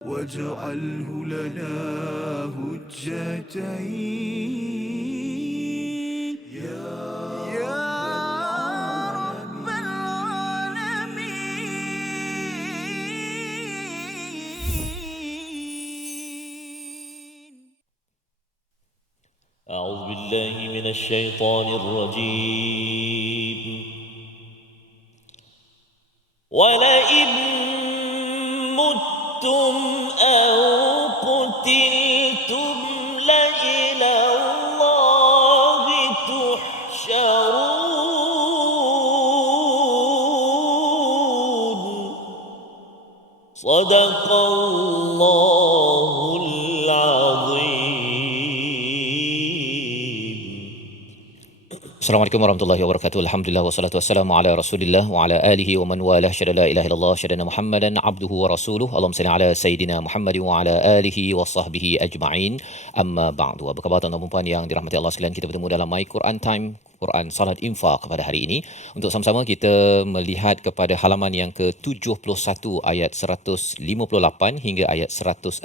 واجعله لنا هجتين يا رب العالمين. أعوذ بالله من الشيطان الرجيم. ولئن متم أو قتلتم لإلى الله تحشرون. صدق الله العظيم. Assalamualaikum warahmatullahi wabarakatuh. Alhamdulillah wassalatu wassalamu ala Rasulillah wa ala alihi wa man walah. Syada la ilaha illallah, syada Muhammadan abduhu wa rasuluh. Allahumma salli ala sayidina Muhammad wa ala alihi wa sahbihi ajma'in. Amma ba'du. Apa khabar tuan-tuan dan puan yang dirahmati Allah sekalian? Kita bertemu dalam My Quran Time, Quran Salat Infaq pada hari ini untuk sama-sama kita melihat kepada halaman yang ke-71 ayat 158 hingga ayat 160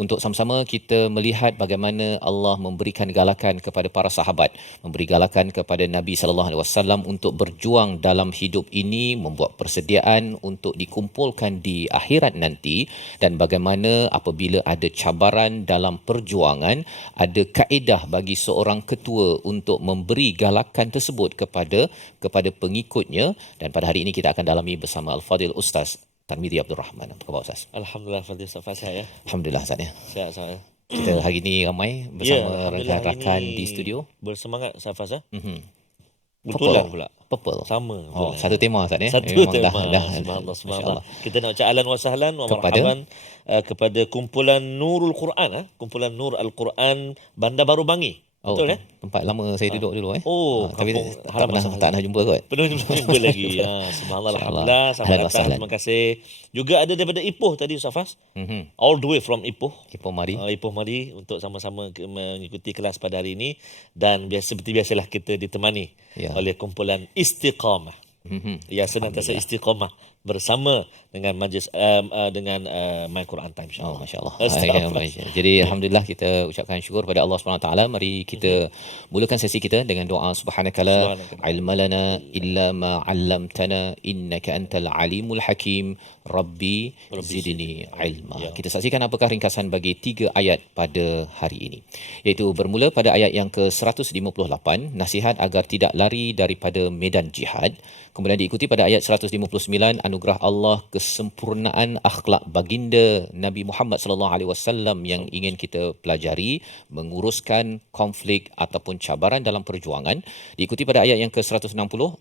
untuk sama-sama kita melihat bagaimana Allah memberikan galakan kepada para sahabat, memberi galakan kepada Nabi sallallahu alaihi wasallam untuk berjuang dalam hidup ini, membuat persediaan untuk dikumpulkan di akhirat nanti, dan bagaimana apabila ada cabaran dalam perjuangan ada kaedah bagi seorang ketua untuk memberi galakan tersebut kepada pengikutnya. Dan pada hari ini kita akan dalami bersama Al-Fadil Ustaz Tarmizi Abdul Rahman. Apa khabar Ustaz? Alhamdulillah, Fadil Safa saya. Alhamdulillah Ustaz ya. Sihat saya. Kita hari ini ramai bersama rakan-rakan di studio. Bersemangat Safas ya. Purple. Betulan pula. Purple. Sama. Oh, satu tema Ustaz ya. Satu Memang tema. Dah, Subhanallah, subhanallah. Masya-Allah. Kita nak ucap ahlan wa sahlan wa Kepada? marhaban kepada kumpulan Nurul Quran, kumpulan Nur Al-Quran Bandar Baru Bangi. Oh, Betul tempat lama saya duduk dulu Oh, tapi kampung tak halaman pernah jumpa kot. Penuh jumpa lagi. Subhanallah, alhamdulillah. Selamat Ahlan wa datang. sahlan. Terima kasih. Juga ada daripada Ipoh tadi Safas. Mhm. All the way from Ipoh. Ipoh Mari. Ipoh Mari untuk sama-sama mengikuti kelas pada hari ini, dan seperti biasalah kita ditemani Ya. oleh kumpulan Istiqamah. Ya, senantiasa istiqamah bersama dengan majlis dengan My Quran Time, Oh, insya-Allah. masya-Allah. Jadi alhamdulillah kita ucapkan syukur pada Allah Subhanahu Wa Taala. Mari kita mulakan sesi kita dengan doa subhanakala ilma lana illa ma 'allamtana innaka antal alimul hakim. Rabbi zidni ilma. Ya. Kita saksikan apakah ringkasan bagi 3 ayat pada hari ini. Iaitu bermula pada ayat yang ke-158, nasihat agar tidak lari daripada medan jihad. Kemudian diikuti pada ayat 159, anugerah Allah kesempurnaan akhlak baginda Nabi Muhammad sallallahu alaihi wasallam yang ingin kita pelajari, menguruskan konflik ataupun cabaran dalam perjuangan. Diikuti pada ayat yang ke-160,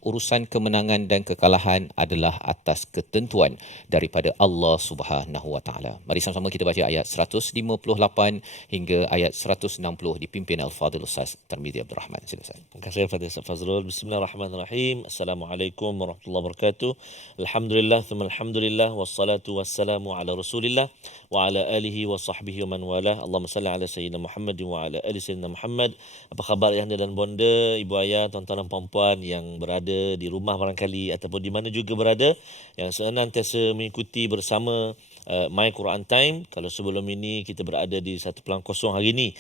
urusan kemenangan dan kekalahan adalah atas ketentuan daripada Allah Subhanahu wa taala. Mari sama-sama kita baca ayat 158 hingga ayat 160 dipimpin Al-Fadil Ustaz Tarmizi Abdul Rahman. Silakan. Terima kasih Fadil Fazrul. Bismillahirrahmanirrahim. Assalamualaikum warahmatullahi wabarakatuh. Alhamdulillah, thumma alhamdulillah, wassalatu wassalamu ala Rasulillah wa ala alihi wa sahbihi wa man walah. Allahumma salli ala sayyidina Muhammad wa ala ali sayyidina Muhammad. Apa khabar ayahanda dan bonda, ibu ayah, tuan-tuan dan puan-puan yang berada di rumah barangkali ataupun di mana juga berada, yang senantiasa mengikuti bersama My Quran Time. Kalau sebelum ini kita berada di 1.0 hari ini,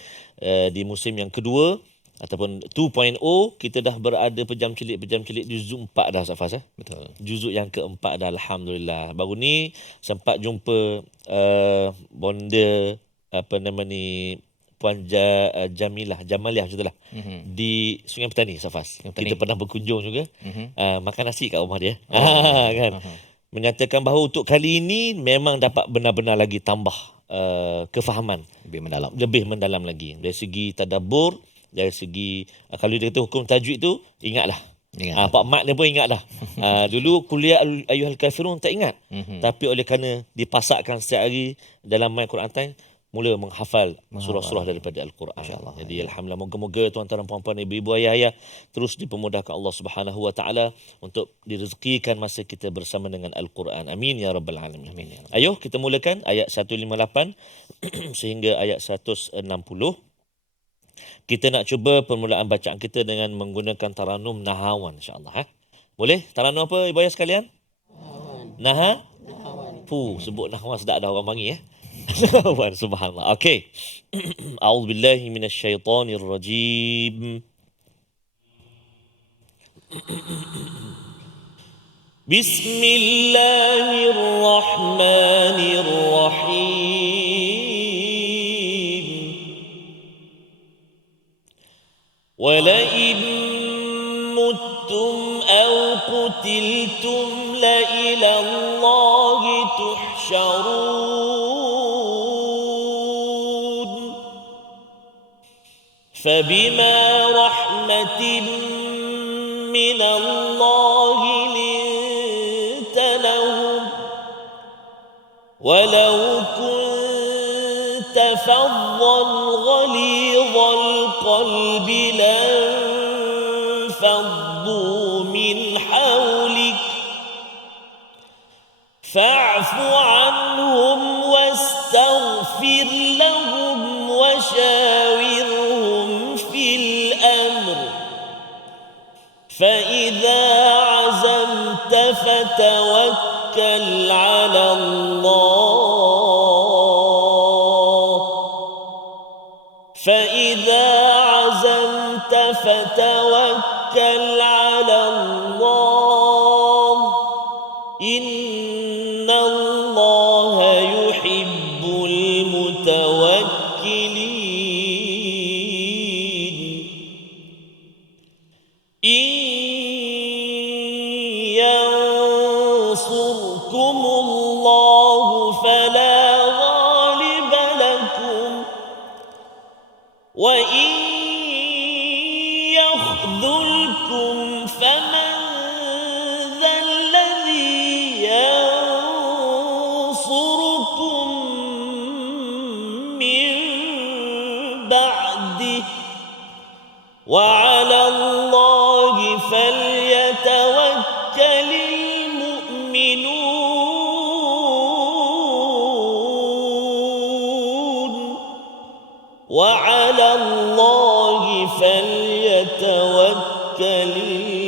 di musim yang kedua ataupun 2.0, kita dah berada pejam celik di juzuk 4 dah Safas. Betul. Juzuk yang keempat dah, alhamdulillah. Baru ni sempat jumpa bonda apa nama ni, Puan Jamaliah macam di Sungai Petani Safas. Kita pernah berkunjung juga. Makan nasi kat rumah dia. Kan. Menyatakan bahawa untuk kali ini memang dapat benar-benar lagi tambah kefahaman lebih mendalam lagi dari segi tadabbur, dari segi kalau dia kata hukum tajwid tu ingatlah. Pak Mat dia pun ingat dah. Dulu kuliah Ayyuhal Kafirun tak ingat. Tapi oleh kerana dipasakkan setiap hari dalam My Quran Time, mula menghafal surah-surah daripada Al-Quran. Jadi alhamdulillah, moga-moga tuan-tuan dan puan-puan, ibu-ibu, ayah-ayah terus dipermudahkan Allah Subhanahu wa taala untuk direzekikan masa kita bersama dengan Al-Quran. Amin ya rabbal alamin. Amin. Ayuh kita mulakan ayat 158 sehingga ayat 160. Kita nak cuba permulaan bacaan kita dengan menggunakan taranum nahawan, insya-Allah. Boleh? Taranum apa ibu ayah sekalian? Nahawan. Sebut nahwan sedap dah orang panggil Subhanallah. Okey. A'udzubillahi minasyaitonirrajim. Bismillahirrahmanirrahim. Walain muttum aw qutiltum la ila Allahi tuhsyarun. Fabima rahmatin min Allah linta lahum walau kunta faddan ghalidhal qalbi lanfaddu min hawlik fa'fu anhum wastaghfir lahum washawirhum fil amr فإذا عزمت فتوكل على الله فإذا عزمت فتوكل على الله إن الله يحب المتوكلين إن ينصركم الله فلا غالب لكم وإن يخذلكم فمن ذا الذي ينصركم من بعده وعلى الله فليتوكل المؤمنون وعلى الله فليتوكل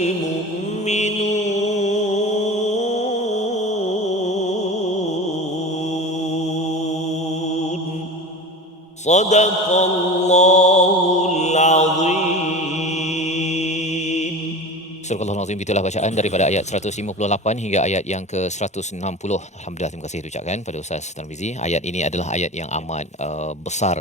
المؤمنون صدق الله العظيم. Surah Al-Azim, itulah bacaan daripada ayat 158 hingga ayat yang ke-160. Alhamdulillah, terima kasih diucapkan pada Ustaz Tarmizi. Ayat ini adalah ayat yang amat besar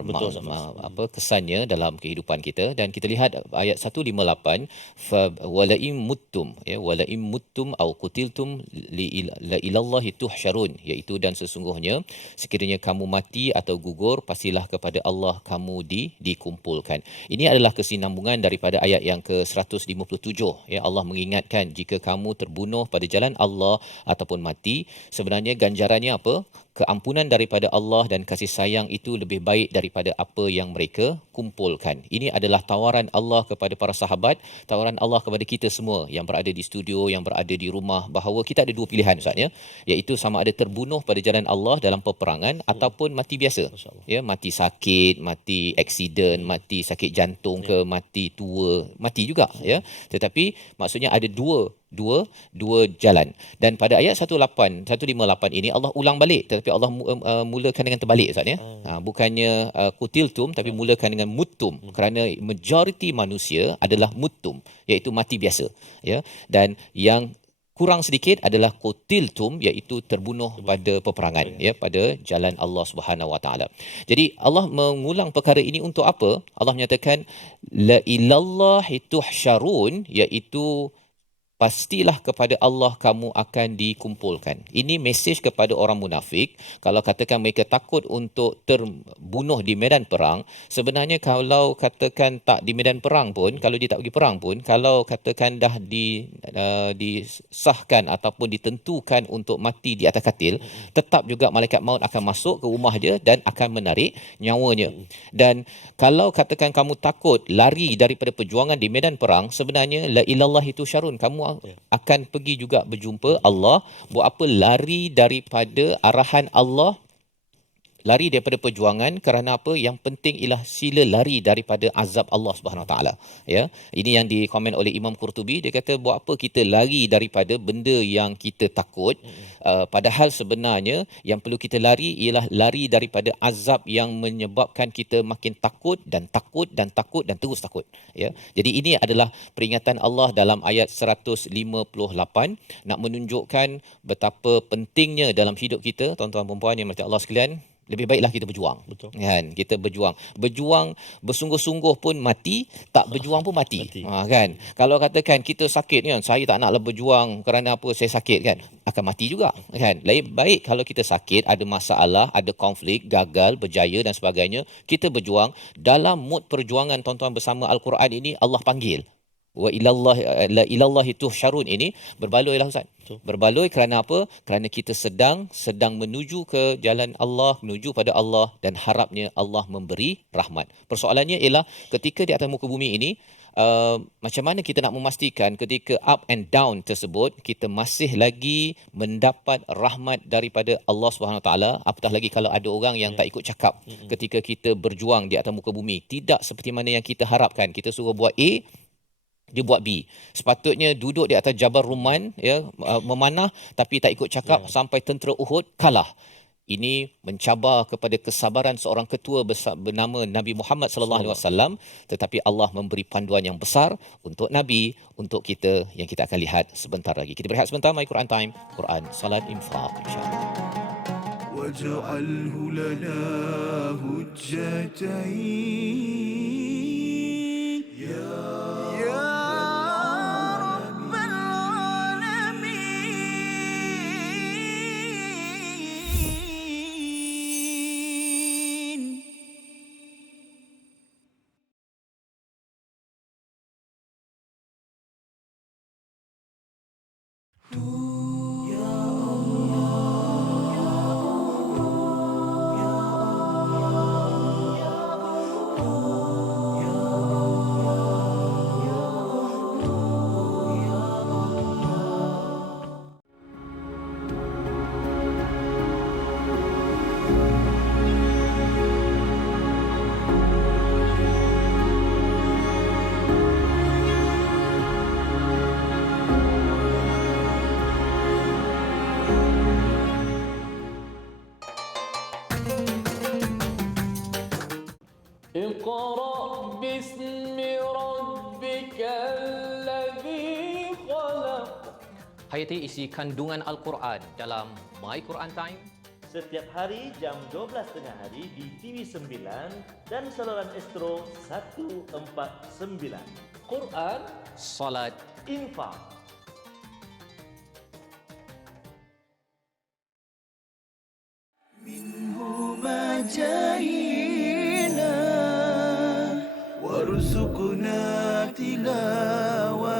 kesannya dalam kehidupan kita, dan kita lihat ayat 158 fa walaim muttum, ya, walaim muttum au qutiltum la ilallahi tuhsyarun, iaitu dan sesungguhnya sekiranya kamu mati atau gugur, pastilah kepada Allah kamu dikumpulkan. Ini adalah kesinambungan daripada ayat yang ke-157, ya. Allah mengingatkan jika kamu terbunuh pada jalan Allah ataupun mati, sebenarnya ganjarannya apa? Keampunan daripada Allah dan kasih sayang itu lebih baik daripada apa yang mereka kumpulkan. Ini adalah tawaran Allah kepada para sahabat, tawaran Allah kepada kita semua yang berada di studio, yang berada di rumah, bahawa kita ada dua pilihan, Ustaz, ya, iaitu sama ada terbunuh pada jalan Allah dalam peperangan ataupun mati biasa, ya, mati sakit, mati aksiden, mati sakit jantung ke, mati tua, mati juga, ya. Tetapi maksudnya ada dua jalan. Dan pada ayat 158 ini Allah ulang balik, tetapi Allah mulakan dengan terbalik, Ustaz, ya. Bukannya kutiltum, tapi mulakan dengan muttum, kerana majoriti manusia adalah muttum, iaitu mati biasa, ya. Dan yang kurang sedikit adalah qutiltum, iaitu terbunuh pada peperangan, ya, pada jalan Allah Subhanahu Wa Taala. Jadi Allah mengulang perkara ini untuk apa? Allah menyatakan la ilallahi tuhsyarun, iaitu pastilah kepada Allah kamu akan dikumpulkan. Ini mesej kepada orang munafik. Kalau katakan mereka takut untuk terbunuh di medan perang, sebenarnya kalau katakan tak di medan perang pun, kalau dia tak pergi perang pun, kalau katakan dah disahkan ataupun ditentukan untuk mati di atas katil, tetap juga malaikat maut akan masuk ke rumah dia dan akan menarik nyawanya. Dan kalau katakan kamu takut lari daripada perjuangan di medan perang, sebenarnya la ilallah itu syarun, kamu akan pergi juga berjumpa Allah. Buat apa lari daripada arahan Allah Lari daripada perjuangan kerana apa? Yang penting ialah sila lari daripada azab Allah Subhanahu Wa Taala. Ya. Ini yang dikomen oleh Imam Qurtubi, dia kata buat apa kita lari daripada benda yang kita takut, padahal sebenarnya yang perlu kita lari ialah lari daripada azab yang menyebabkan kita makin takut dan takut dan takut dan terus takut. Ya. Jadi ini adalah peringatan Allah dalam ayat 158 nak menunjukkan betapa pentingnya dalam hidup kita, tuan-tuan dan puan yang dirahmati Allah sekalian. Lebih baiklah kita berjuang. Betul. Kan? Kita berjuang. Berjuang bersungguh-sungguh pun mati, tak berjuang pun mati. Kan? Kalau katakan kita sakit kan, saya tak naklah berjuang kerana apa saya sakit kan, akan mati juga kan. Lebih baik kalau kita sakit, ada masalah, ada konflik, gagal, berjaya dan sebagainya, kita berjuang. Dalam mood perjuangan tuan-tuan bersama Al-Quran ini, Allah panggil. Wa ilallahi tuhsyarun ini berbaloi Ustaz. Berbaloi kerana apa? Kerana kita sedang menuju ke jalan Allah, menuju pada Allah dan harapnya Allah memberi rahmat. Persoalannya ialah ketika di atas muka bumi ini, macam mana kita nak memastikan ketika up and down tersebut kita masih lagi mendapat rahmat daripada Allah Subhanahu taala, apatah lagi kalau ada orang yang tak ikut cakap ketika kita berjuang di atas muka bumi, tidak seperti mana yang kita harapkan. Kita suruh buat A, dia buat B. Sepatutnya duduk di atas Jabal Ruman, ya, memanah, tapi tak ikut cakap sampai tentera Uhud kalah. Ini mencabar kepada kesabaran seorang ketua besar bernama Nabi Muhammad sallallahu alaihi wasallam, tetapi Allah memberi panduan yang besar untuk Nabi, untuk kita yang kita akan lihat sebentar lagi. Kita berehat sebentar, My Quran Time, Quran, Salat, Infaq, insya-Allah. واجعله لنا هجتين يا رب العالمين. اقرأ باسم ربك الذي خلق. Hayati isi kandungan Al-Quran dalam My Quran Time. Setiap hari jam 12 tengah hari di TV9 dan saluran Astro 149. Quran, Salat, Infaq. منهما جاهينا وارزقنا تلاوته.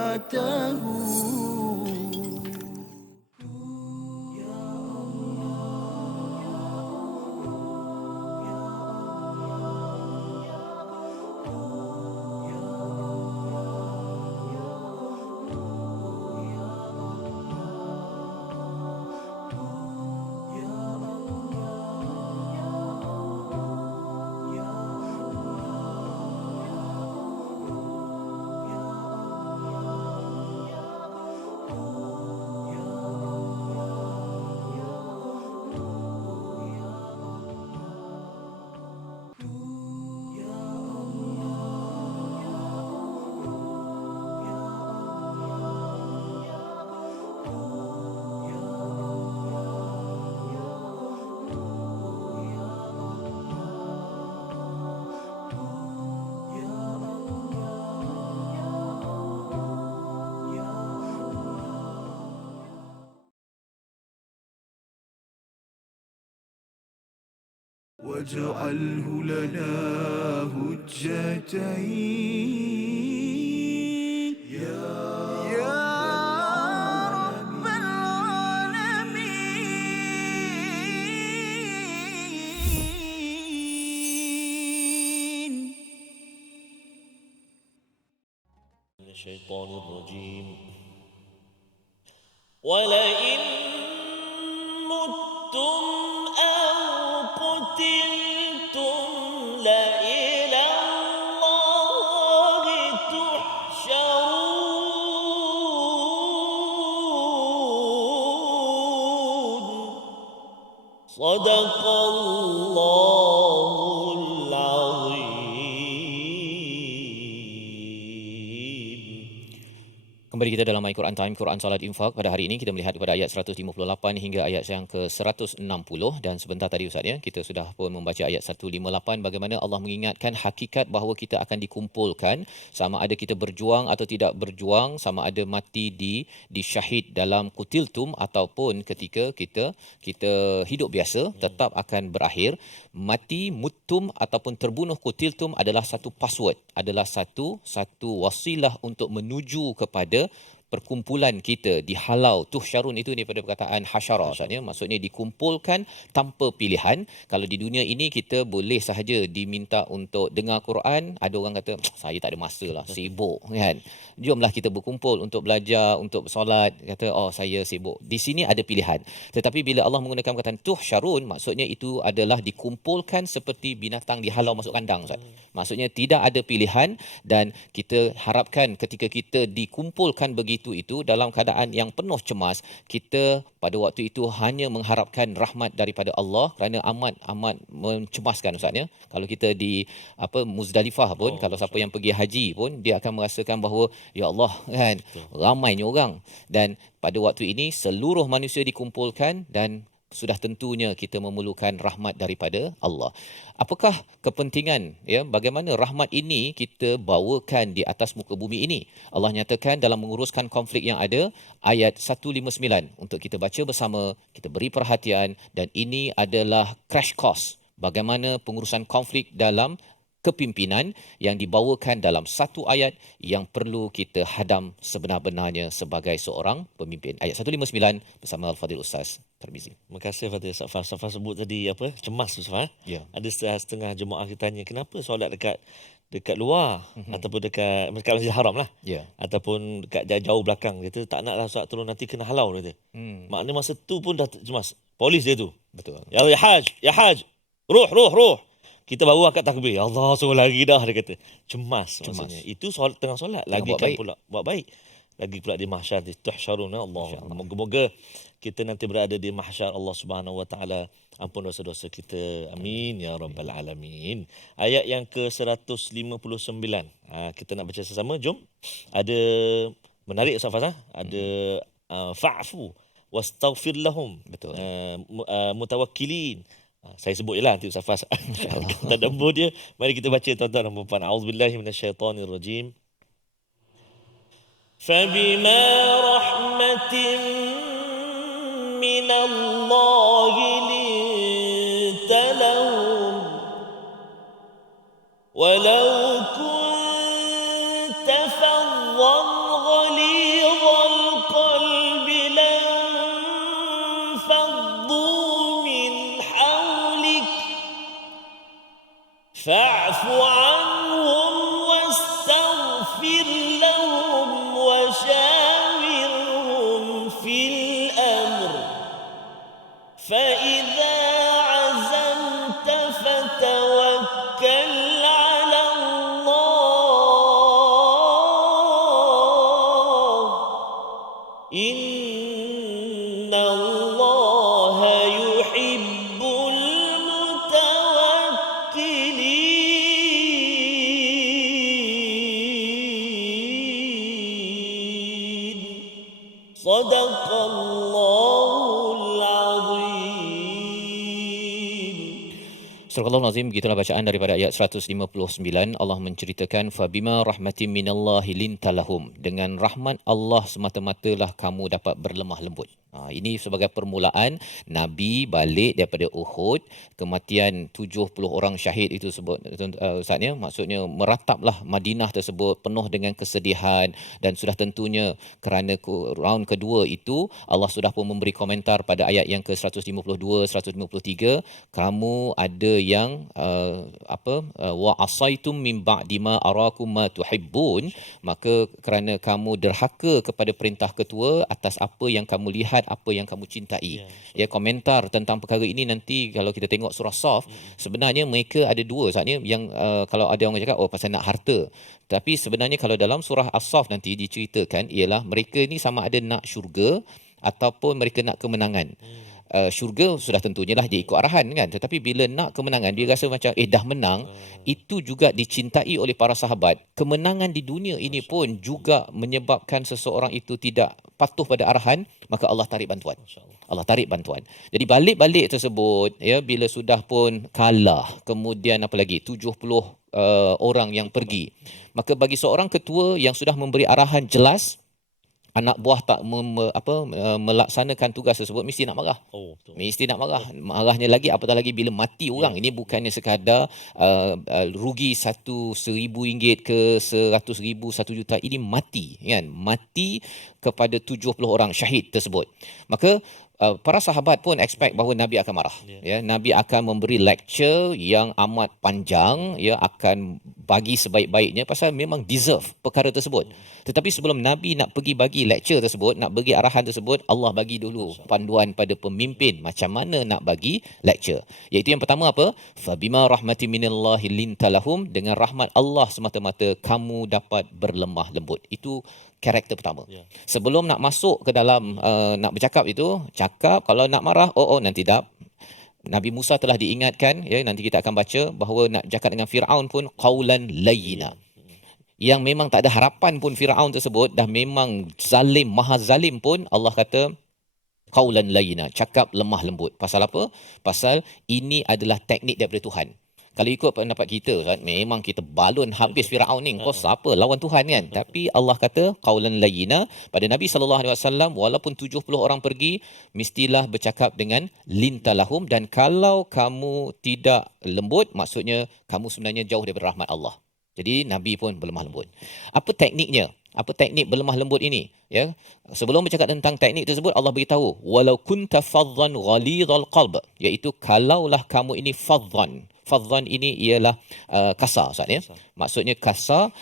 واجعله لنا هجتين يا رب العالمين. الشيطان الرجيم ولئن متم أو قتلتم تملى إلى الله تحشرون صدق الله العظيم. Kembali kita dalam My Quran Time, Quran Salat Infak. Pada hari ini kita melihat kepada ayat 158 hingga ayat yang ke-160, dan sebentar tadi Ustaz kita sudah pun membaca ayat 158 bagaimana Allah mengingatkan hakikat bahawa kita akan dikumpulkan, sama ada kita berjuang atau tidak berjuang, sama ada mati di syahid dalam kutiltum ataupun ketika kita hidup biasa, tetap akan berakhir. Mati, mutum ataupun terbunuh kutiltum adalah satu password, adalah satu wasilah untuk menuju kepada perkumpulan kita di halau. Tuhsyarun itu daripada perkataan hasyara, maksudnya dikumpulkan tanpa pilihan. Kalau di dunia ini kita boleh sahaja diminta untuk dengar Quran, ada orang kata saya tak ada masa lah, sibuk kan. Jomlah kita berkumpul untuk belajar, untuk solat, kata saya sibuk. Di sini ada pilihan. Tetapi bila Allah menggunakan perkataan tuhsyarun, maksudnya itu adalah dikumpulkan seperti binatang di halau masuk kandang, Ustaz. Maksudnya tidak ada pilihan, dan kita harapkan ketika kita dikumpulkan begitu itu dalam keadaan yang penuh cemas, kita pada waktu itu hanya mengharapkan rahmat daripada Allah, kerana amat mencemaskan Ustaz Kalau kita di Muzdalifah pun, kalau siapa yang pergi haji pun, dia akan merasakan bahawa ya Allah kan, ramainya orang, dan pada waktu ini seluruh manusia dikumpulkan dan sudah tentunya kita memerlukan rahmat daripada Allah. Apakah kepentingan bagaimana rahmat ini kita bawakan di atas muka bumi ini? Allah nyatakan dalam menguruskan konflik yang ada, ayat 159 untuk kita baca bersama, kita beri perhatian, dan ini adalah crash course bagaimana pengurusan konflik dalam kepimpinan yang dibawakan dalam satu ayat yang perlu kita hadam sebenar-benarnya sebagai seorang pemimpin. Ayat 159 bersama Al-Fadhil Ustaz Tarmizi. Terima kasih Fadil. Safar sebut tadi cemas Safar. Ya. Ada setengah jemaah kita tanya kenapa solat dekat luar ataupun dekat Masjidil Haram lah. Ya. Ataupun dekat jauh belakang, kita tak naklah solat turun nanti kena halau kata. Maknanya masa tu pun dah cemas. Polis dia tu. Betul. Ya Haj. Ruh. Kita baru akad takbir. Allah suruh lagi dah, dia kata. Cemas. Maksudnya. Itu tengah solat. Lagi kan pula buat baik. Lagi pula di mahsyar, di tuhsyarun. Allah. Moga-moga kita nanti berada di mahsyar Allah Subhanahu Wa Taala. Ampun dosa-dosa kita. Amin ya rabbal alamin. Ayat yang ke-159. Kita nak baca sesama. Jom. Ada menarik Ustaz Fazal. Ada fa'fu wastaghfir lahum. Betul. Mutawakkilin. Saya sebut je lah nanti Ustaz Fas. Tadabbur dia. Mari kita baca tuan-tuan dan puan-puan. A'udzubillahi minasyaitonirrajim. Fabima rahmatin minallahi linta lahum walau kunta faddan ghalidhal qalbi lanfaddu فاعف عنهم واستغفر لهم وشاورهم في الأمر فإذا عزمت فتوكل على الله إن الله يحب Sadaqallahul Azim. Surah Al-Azim, begitulah bacaan daripada ayat 159. Allah menceritakan fabima rahmatin minallahi lintalahum, dengan rahmat Allah semata-matalah kamu dapat berlemah lembut. Ini sebagai permulaan Nabi balik daripada Uhud, kematian 70 orang syahid itu sebut Ustaznya, maksudnya merataplah Madinah tersebut penuh dengan kesedihan, dan sudah tentunya kerana round kedua itu Allah sudah pun memberi komentar pada ayat yang ke-152, 153, kamu ada yang wa asaitum min ba'di ma arakum ma tuhibbun, maka kerana kamu derhaka kepada perintah ketua atas apa yang kamu lihat melihat apa yang kamu cintai. Ya, komentar tentang perkara ini nanti kalau kita tengok surah Saf, sebenarnya mereka ada dua saatnya yang kalau ada orang cakap pasal nak harta. Tapi sebenarnya kalau dalam surah As-Saf nanti diceritakan ialah mereka ni sama ada nak syurga ataupun mereka nak kemenangan. Syurga sudah tentunya lah dia ikut arahan kan, tetapi bila nak kemenangan dia rasa macam dah menang. Itu juga dicintai oleh para sahabat. Kemenangan di dunia ini pun juga menyebabkan seseorang itu tidak patuh pada arahan, maka Allah tarik bantuan. Allah tarik bantuan. Jadi balik-balik tersebut ya, bila sudah pun kalah, kemudian apa lagi 70 orang yang pergi, maka bagi seorang ketua yang sudah memberi arahan jelas, anak buah tak melaksanakan tugas tersebut, mesti nak marah. Betul. Mesti nak marah. Marahnya lagi apatah lagi bila mati orang. Ini bukannya sekadar rugi RM1,000 ke RM100,000, RM1 juta. Ini mati kan. Mati kepada 70 orang syahid tersebut. Maka para sahabat pun expect bahawa Nabi akan marah. Ya, Nabi akan memberi lecture yang amat panjang, ya, akan bagi sebaik-baiknya pasal memang deserve perkara tersebut. Tetapi sebelum Nabi nak pergi bagi lecture tersebut, nak bagi arahan tersebut, Allah bagi dulu panduan pada pemimpin macam mana nak bagi lecture. Iaitu yang pertama apa? Fabima rahmatin minallahi lintalahum, dengan rahmat Allah semata-mata kamu dapat berlemah lembut. Itu karakter pertama. Sebelum nak masuk ke dalam nak bercakap itu, cakap. Kalau nak marah, nanti dah. Nabi Musa telah diingatkan, ya, nanti kita akan baca bahawa nak cakap dengan Firaun pun qaulan layyina. Yang memang tak ada harapan pun Firaun tersebut, dah memang zalim, maha zalim pun, Allah kata qaulan layyina, cakap lemah lembut. Pasal apa? Pasal ini adalah teknik daripada Tuhan. Kalau ikut pendapat kita, Ustaz, memang kita balun habis Firaun ni. Kau siapa lawan Tuhan kan? Tapi Allah kata qaulan layyina pada Nabi SAW, walaupun 70 orang pergi, mestilah bercakap dengan lintalahum. Dan kalau kamu tidak lembut, maksudnya kamu sebenarnya jauh daripada rahmat Allah. Jadi Nabi pun berlemah lembut. Apa tekniknya? Apa teknik berlemah lembut ini? Ya, sebelum bercakap tentang teknik tersebut, Allah beritahu walau kunta faddan ghalidhal qalb, iaitu kalaulah kamu ini faddan. Faddan ini ialah kasar, Ustaz, ya. Maksudnya kasar,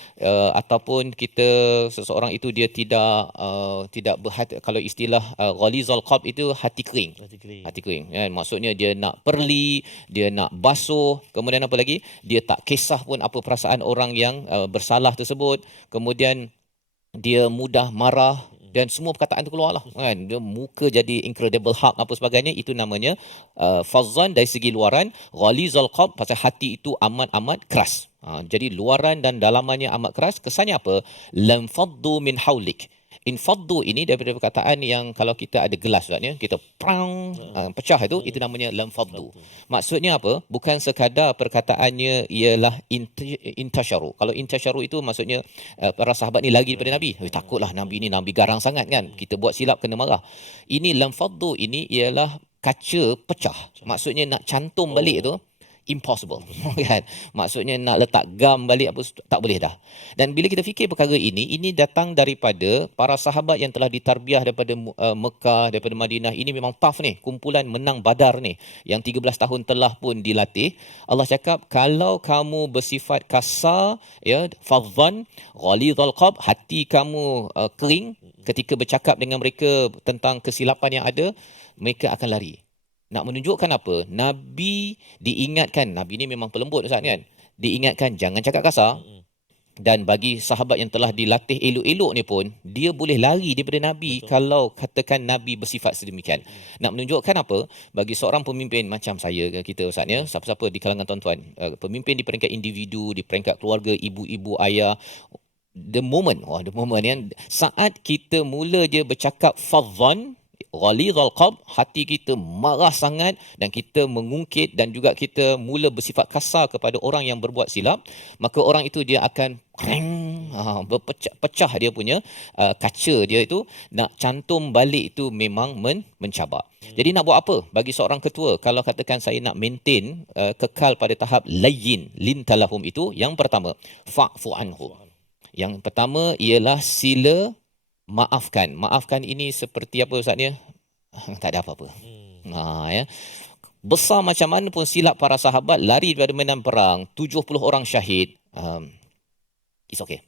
ataupun seseorang itu dia tidak berhati, kalau istilah ghalizal qalb itu hati kering. Hati kering, ya. Maksudnya dia nak perli, dia nak basuh, kemudian apa lagi? Dia tak kisah pun apa perasaan orang yang bersalah tersebut. Kemudian dia mudah marah dan semua perkataan itu keluarlah kan, dia muka jadi incredible hulk apa sebagainya. Itu namanya fazzan dari segi luaran, ghalizal qalb pasal hati itu amat keras. Jadi luaran dan dalamannya amat keras. Kesannya apa? Lam faddu min haulik. Infaddu ini daripada perkataan yang kalau kita ada gelas, Ustaz, ya, kita prang pecah itu namanya lam faddu. Maksudnya apa? Bukan sekadar perkataannya ialah intasyaru. Kalau intasyaru itu maksudnya para sahabat ni lagi daripada Nabi. Takutlah Nabi ni Nabi garang sangat kan. Kita buat silap kena marah. Ini lam faddu ini ialah kaca pecah. Maksudnya nak cantum balik tu impossible kan. Maksudnya nak letak gam balik apa tak boleh dah. Dan bila kita fikir perkara ini datang daripada para sahabat yang telah ditarbiah daripada Mekah, daripada Madinah. Ini memang tough ni, kumpulan menang Badar ni yang 13 tahun telah pun dilatih. Allah cakap kalau kamu bersifat kasar, ya, fadhan ghalidhal qalb, hati kamu kering ketika bercakap dengan mereka tentang kesilapan yang ada, mereka akan lari. Nak menunjukkan apa? Nabi diingatkan, Nabi ni memang pelembut, Ustaz, kan? Diingatkan jangan cakap kasar. Dan bagi sahabat yang telah dilatih elok-elok ni pun, dia boleh lari daripada Nabi. Betul. Kalau katakan Nabi bersifat sedemikian. Nak menunjukkan apa? Bagi seorang pemimpin macam saya, kita, Ustaz, ya, siapa-siapa di kalangan tuan-tuan, pemimpin di peringkat individu, di peringkat keluarga, ibu-ibu, ayah, the moment kan, saat kita mula je bercakap fadhan ghalidhal qalb, hati kita marah sangat dan kita mengungkit dan juga kita mula bersifat kasar kepada orang yang berbuat silap, maka orang itu dia akan berpecah dia punya kaca dia itu, nak cantum balik itu memang mencabar. Jadi nak buat apa bagi seorang ketua kalau katakan saya nak maintain kekal pada tahap layyin lintalahum itu? Yang pertama, fa'fu anhum. Yang pertama ialah sila maafkan. Maafkan ini seperti apa, Ustaz, ya? Tak ada apa-apa. Ya. Besar macam mana pun silap para sahabat, lari daripada medan perang, 70 orang syahid, it's okay.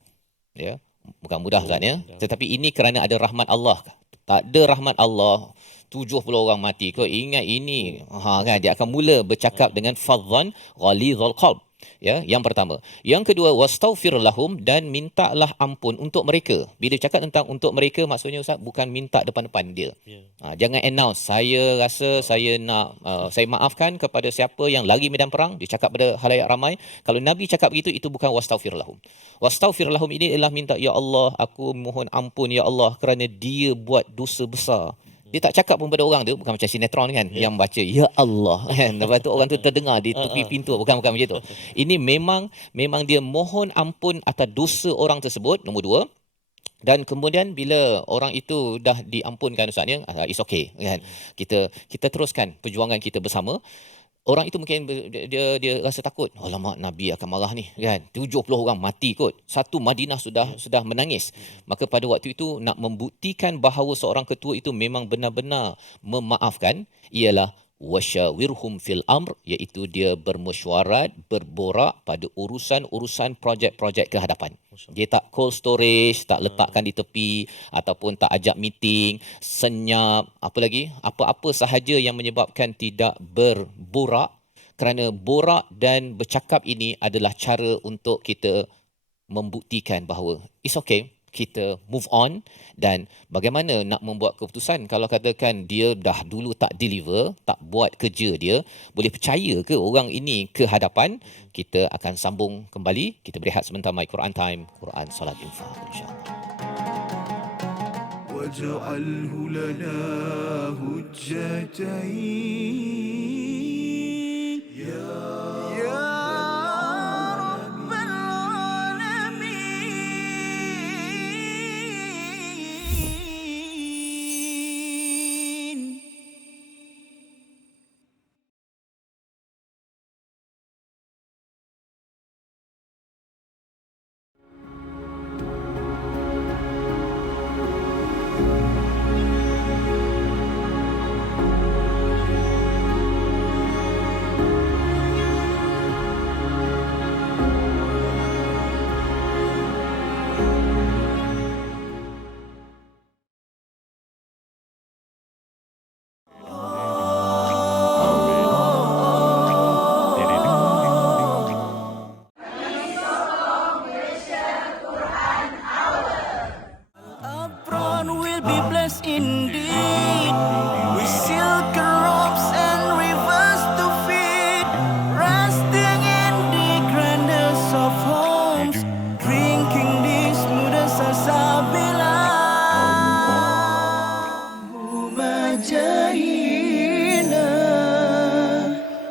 Ya. Bukan mudah, Ustaz, ya. Tetapi ini kerana ada rahmat Allah. Tak ada rahmat Allah, 70 orang mati. Kau ingat ini. Kan dia akan mula bercakap dengan fadhan ghalidhal qalb. Ya, yang pertama. Yang kedua, wastaghfir lahum, dan mintalah ampun untuk mereka. Bila cakap tentang untuk mereka, maksudnya Ustaz bukan minta depan-depan dia. Jangan announce saya rasa saya nak saya maafkan kepada siapa yang lari medan perang, dia cakap pada halayak ramai. Kalau Nabi cakap begitu, itu bukan wastaghfir lahum. Wastaghfir lahum ini ialah minta, ya Allah, aku mohon ampun ya Allah kerana dia buat dosa besar. Dia tak cakap pun pada orang tu, bukan macam sinetron kan, yang baca ya Allah kan, lepas tu orang tu terdengar di tepi pintu, bukan macam tu. Ini memang dia mohon ampun atas dosa orang tersebut, nombor 2. Dan kemudian bila orang itu dah diampunkan Ustaz, it's okay kan. Kita teruskan perjuangan kita bersama. Orang itu mungkin dia rasa takut. Alamak, Nabi akan marah ni kan. 70 orang mati kot. Satu Madinah sudah menangis. Maka pada waktu itu nak membuktikan bahawa seorang ketua itu memang benar-benar memaafkan, ialah wasyawirhum fil amr, iaitu dia bermesyuarat, berborak pada urusan-urusan projek-projek ke hadapan. Dia tak cold storage, tak letakkan di tepi ataupun tak ajak meeting, senyap, apa-apa sahaja yang menyebabkan tidak berborak, kerana borak dan bercakap ini adalah cara untuk kita membuktikan bahawa it's okay, kita move on. Dan bagaimana nak membuat keputusan kalau katakan dia dah dulu tak deliver, tak buat kerja dia, boleh percaya ke orang ini ke hadapan? Kita akan sambung kembali. Kita berehat sebentar. My Quran Time, Quran Salat Infaq, insya-Allah. waj'alhu lana hujjatain ya indeed, with silken ropes and rivers to feed, resting in the grandest of homes, drinking the smoothest salsabila. Majahina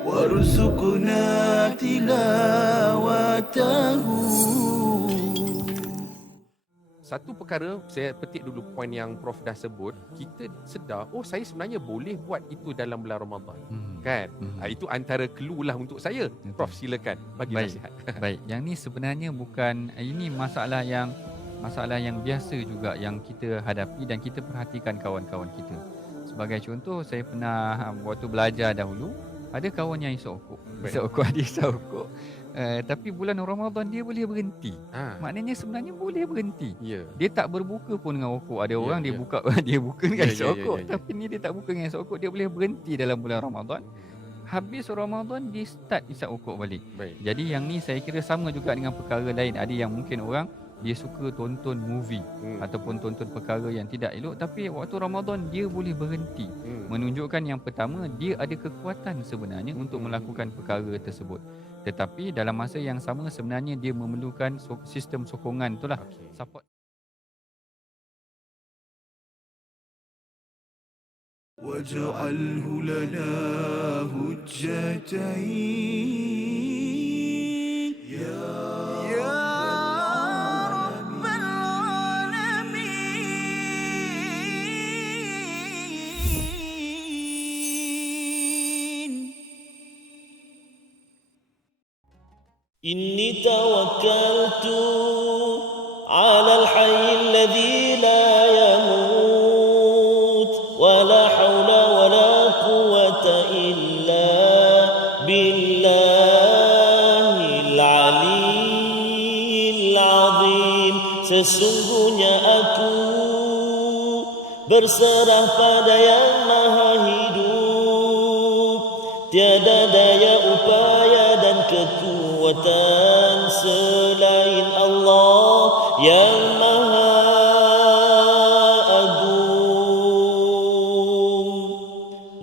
warzuqna tilawatahu. Satu perkara, saya petik dulu poin yang Prof dah sebut, kita sedar, saya sebenarnya boleh buat itu dalam bulan Ramadan. Kan? Itu antara clue lah untuk saya. Prof, silakan bagi nasihat. Baik, yang ni sebenarnya bukan, ini masalah yang biasa juga yang kita hadapi dan kita perhatikan kawan-kawan kita. Sebagai contoh, saya pernah waktu belajar dahulu, ada kawan yang isap okok, tapi bulan Ramadan dia boleh berhenti. Maknanya sebenarnya boleh berhenti. Dia tak berbuka pun dengan rokok. Ada orang dia buka dengan isap okok, tapi ni dia tak buka dengan isap okok, dia boleh berhenti dalam bulan Ramadan. Habis Ramadan dia start isap okok balik. Jadi yang ni saya kira sama juga dengan perkara lain. Ada yang mungkin orang dia suka tonton movie ataupun tonton perkara yang tidak elok, tapi waktu Ramadan dia boleh berhenti. Menunjukkan yang pertama, dia ada kekuatan sebenarnya untuk melakukan perkara tersebut. Tetapi dalam masa yang sama sebenarnya dia memerlukan sistem sokongan itulah, support. Waj'alhu lana hujjatain ya rabbal alamin. Inni tawakkaltu 'ala al-hayy alladhi la yamut wa la hawla wa la quwwata illa billahil 'aliyyil 'azim. Sesungguhnya aku berserah pada Yang Maha kekuatan selain Allah yang Maha Agung.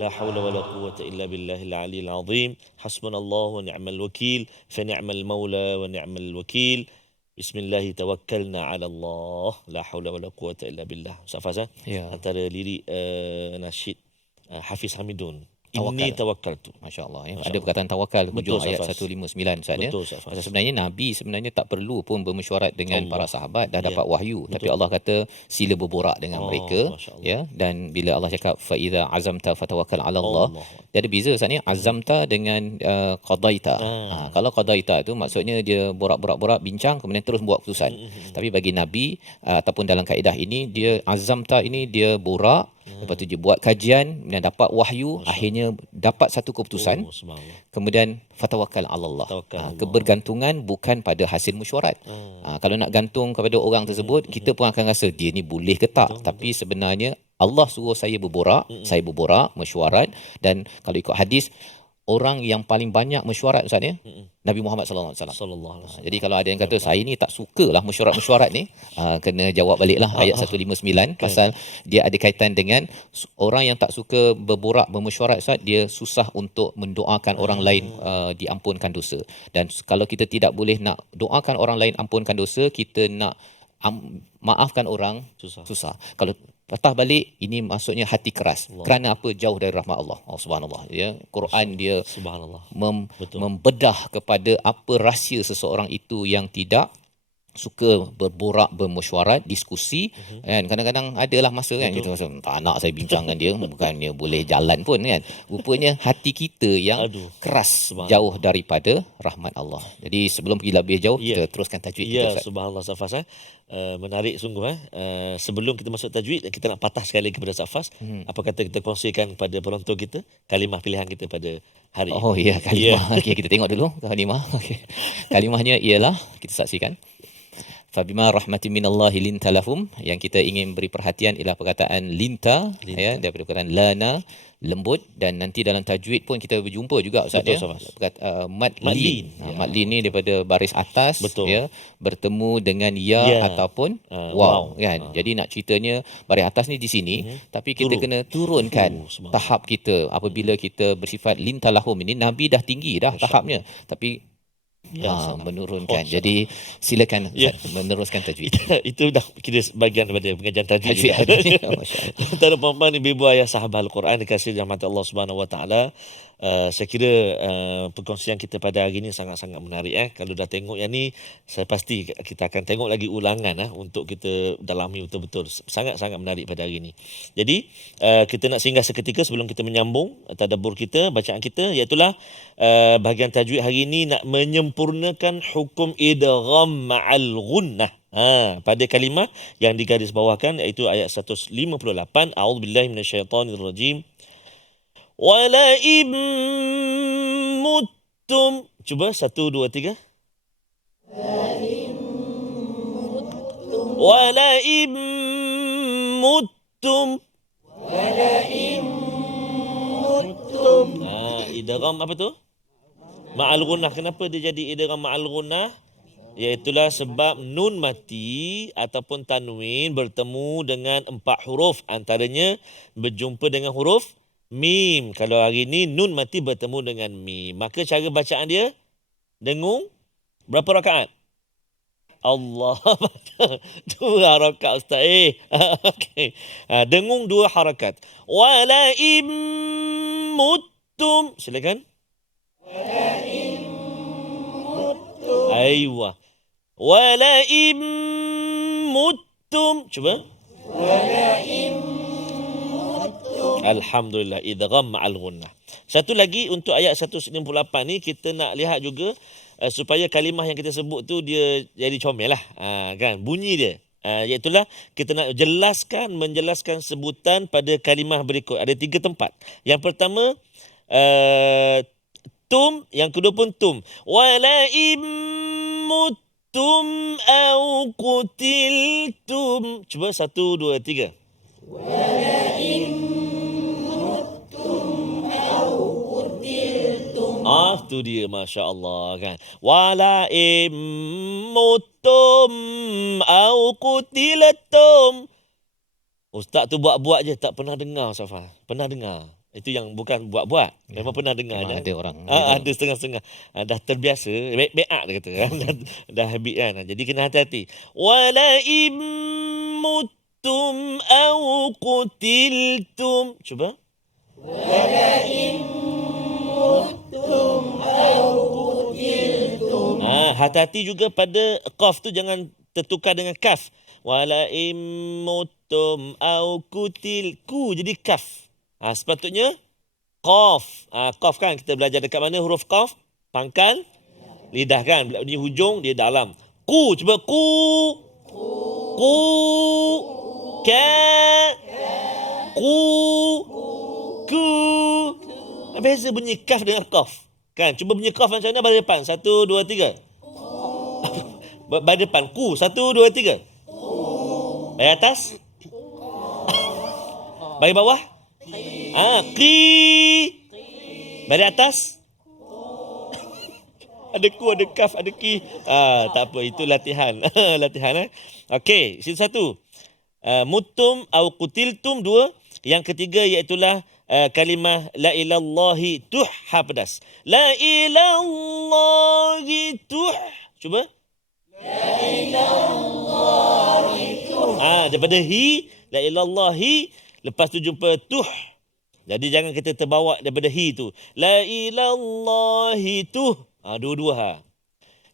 La haula wala quwwata illa billahil aliyil azim. Hasbunallahu wa ni'mal wakil, fa ni'mal maula wa ni'mal wakil. Bismillahi tawakkalna ala Allah. La haula wala quwwata illa billah. Ustaz Faz, Ya. antara lirik nasyid Hafiz Hamidun. Tawakal. Inni tawakkaltu. Masya-Allah ya. Masya Ada perkataan tawakal Betul, hujung ayat Ustaz. 159 Ustaz ya. Betul Ustaz Faz. Sebenarnya Nabi tak perlu pun bermesyuarat dengan Allah. para sahabat, dah Ya. dapat wahyu. Tapi Betul. Allah kata sila berborak dengan Oh, mereka, Masya Allah. ya. Dan bila Allah cakap fa iza azamta fatawakkal 'ala Allah, Allah. dia ada beza Ustaz ni, azamta dengan qadaita. Kalau qadaita tu maksudnya dia borak-borak bincang kemudian terus buat keputusan. Tapi bagi Nabi ataupun dalam kaedah ini, dia azamta ini dia borak, lepas tu dia buat kajian dan dapat wahyu, akhirnya dapat satu keputusan. Oh, subhanallah. Kemudian fatawakkal 'ala Allah. Tawakkal Allah. Kebergantungan bukan pada hasil mesyuarat. Kalau nak gantung kepada orang tersebut, kita pun akan rasa dia ni boleh ke tak. Tapi sebenarnya Allah suruh saya berborak, saya berborak, mesyuarat. Dan kalau ikut hadis, orang yang paling banyak mesyuarat Ustaz ya, Nabi Muhammad sallallahu alaihi wasallam. Sallallahu alaihi wasallam. Jadi kalau ada yang kata saya ni tak sukalah mesyuarat-mesyuarat ni, kena jawab baliklah ayat 159 pasal dia ada kaitan dengan orang yang tak suka bermesyuarat Ustaz, dia susah untuk mendoakan orang lain diampunkan dosa. Dan kalau kita tidak boleh nak doakan orang lain ampunkan dosa, kita nak maafkan orang susah. Kalau patah balik, ini maksudnya hati keras. Allah. Kerana apa? Jauh dari rahmat Allah. Oh, subhanallah. Ya, Quran dia Subhanallah. Betul. membedah kepada apa rahsia seseorang itu yang tidak suka berborak, bermesyuarat, diskusi. Kan kadang-kadang adalah masa kan kita rasa tak nak saya bincang dengan dia, bukannya boleh jalan pun kan. Rupanya hati kita yang Aduh. keras, Subhanallah. jauh daripada rahmat Allah. Jadi sebelum pergi lebih jauh, Ya. kita teruskan tajwid Ya, kita Ustaz. subhanallah Safas. Menarik sungguh. Sebelum kita masuk tajwid, kita nak patah sekali kepada Safas. Apa kata kita kongsikan kepada penonton kita kalimah pilihan kita pada hari ini. Oh ya, kalimah. Okey, kita tengok dulu kalimah. Okey. Kalimahnya ialah, kita saksikan. Fabima rahmatin minallahi linta lahum, yang kita ingin beri perhatian ialah perkataan linta. Ya, daripada perkataan lana, lembut. Dan nanti dalam tajwid pun kita berjumpa juga Ustaz Betul, ya. Ustaz. Mad Mad lin. lin. Ya. Mad lin ni daripada baris atas, Betul. ya, bertemu dengan ya, Ya. ataupun Waw. waw kan. Jadi nak ceritanya baris atas ni di sini, tapi kita Turun. kena turunkan Subhanallah. tahap kita apabila kita bersifat linta lahum ini. Nabi dah tinggi dah tahapnya, tapi menurunkan. Jadi silakan Ustaz, meneruskan tajwid. Itu dah kira bagian daripada pengajian tajwid. Tajwid. Masya-Allah. Tuan-tuan puan-puan, ibu-ibu ayah sahabat Al-Quran dikasihi rahmat Allah Subhanahu Wa Taala. Saya kira perkongsian kita pada hari ini sangat-sangat menarik. Kalau dah tengok yang ni, saya pasti kita akan tengok lagi ulangan untuk kita dalami betul-betul. Sangat-sangat menarik pada hari ini. Jadi kita nak singgah seketika sebelum kita menyambung tadabbur kita, bacaan kita, iaitulah bahagian tajwid hari ini nak menyempurnakan hukum idgham ma'al ghunnah. Pada kalimah yang digaris bawahkan, iaitu ayat 158. A'udzubillahi minasyaitonirrajim. Walaim muttum. Cuba 1, 2, 3. Walaim muttum. Idgham apa tu? Ma'al ghunnah. Kenapa dia jadi idgham ma'al ghunnah? Iaitulah sebab nun mati ataupun tanwin bertemu dengan 4 huruf, antaranya berjumpa dengan huruf mim. Kalau hari ini nun mati bertemu dengan mim, maka cara bacaan dia dengung berapa rakaat? Allah. 2 harakat Ustaz. Okey. Dengung 2 harakat. Walaim muttum. Silakan. Walaim muttum. Aywa. Walaim muttum. Cuba. Alhamdulillah, idgham ma'al ghunnah. Satu lagi untuk ayat 198 ni, kita nak lihat juga supaya kalimah yang kita sebut tu dia jadi comel lah, kan, bunyi dia. Iaitulah kita nak menjelaskan sebutan pada kalimah berikut. Ada 3 tempat. Yang pertama tum, yang kedua pun tum. Walaim muttum au qutiltum. Cuba 1, 2, 3. Tu dia, Masya Allah kan. Wala immutum au qutilatum. Ustaz tu buat-buat je, tak pernah dengar Safa. Pernah dengar. Itu yang bukan buat-buat. Memang pernah dengar. Memang ada orang. Ada setengah-setengah. Dah terbiasa. Baik dia kata. Dah habit kan. Jadi kena hati-hati. Wala immutum au qutiltum. Cuba. Hati-hati juga pada qaf tu jangan tertukar dengan kaf. Wala immutum au kutil. Ku jadi kaf. Sepatutnya qaf. Qaf kan kita belajar dekat mana huruf qaf? Pangkal lidah kan. Bila bunyi hujung dia dalam. Ku, cuba ku. Ku. Ka. Ku. Ku. Beza bunyi kaf dengan qaf. Kan? Cuba bunyi qaf macam mana balik depan. 1, 2, 3. Balik depan. Ku. 1, 2, 3. Bagi atas. Bagi bawah. Qi. Bagi atas. Ada ku, ada kaf, ada ki. Tak apa. Itu latihan. Latihan. Okey. Situ satu. Mutum au qutiltum 2. Yang ketiga iaitulah kalimah la ilallahi pedas. La ilallahi Cuba. La ilallahi daripada hi, la ilallahi, lepas tu jumpa Jadi jangan kita terbawa daripada hi tu. La ilallahi dua-dua